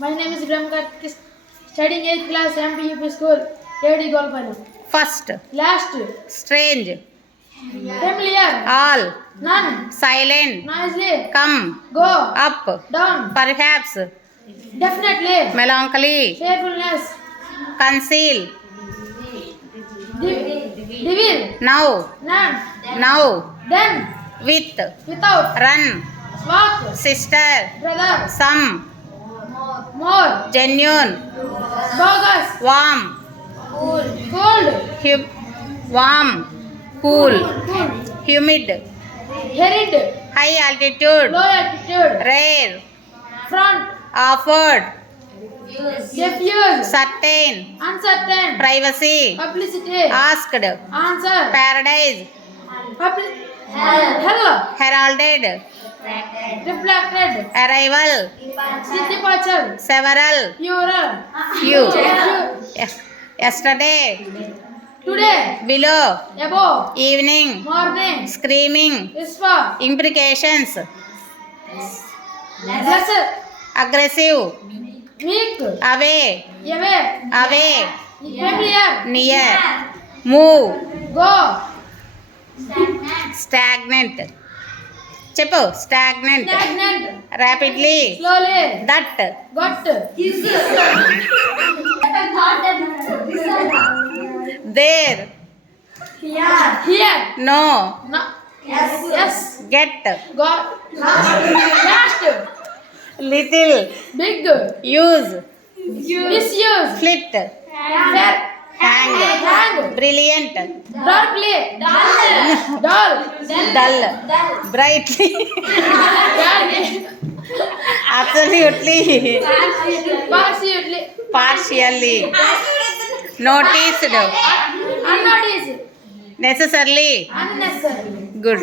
My name is Ibrahim Kartik, studying 8th class MPUP school, AD Golpallu. First, Last, strange, familiar, all, none, silent, noisy, come, go, up, down, perhaps, definitely, melancholy, cheerfulness, conceal, devil, now, none, now, then, with, without, run, walk, sister, brother, some, more, genuine, bogus, warm, cold, warm, cool, humid, arid, high altitude, low altitude, rare, front, offered, diffuse, certain, uncertain, privacy, publicity, asked, answer, paradise, hello, heralded, reflected, arrival, departure, several, plural, few, yesterday, today, below, above, evening, morning, screaming, whisper, implications, lesser, aggressive, weak, away, away, familiar, near, move, go, stagnant, చెప్పు stagnant, stagnant, rapidly, slowly, that, got, there, here, no, no, yes, get, got, last, little, big, use, misuse, flit, fair, hang, brilliant, darkly, dull, dull, brightly, absolutely, partially, noticed, unnoticed, necessarily, unnecessary. good.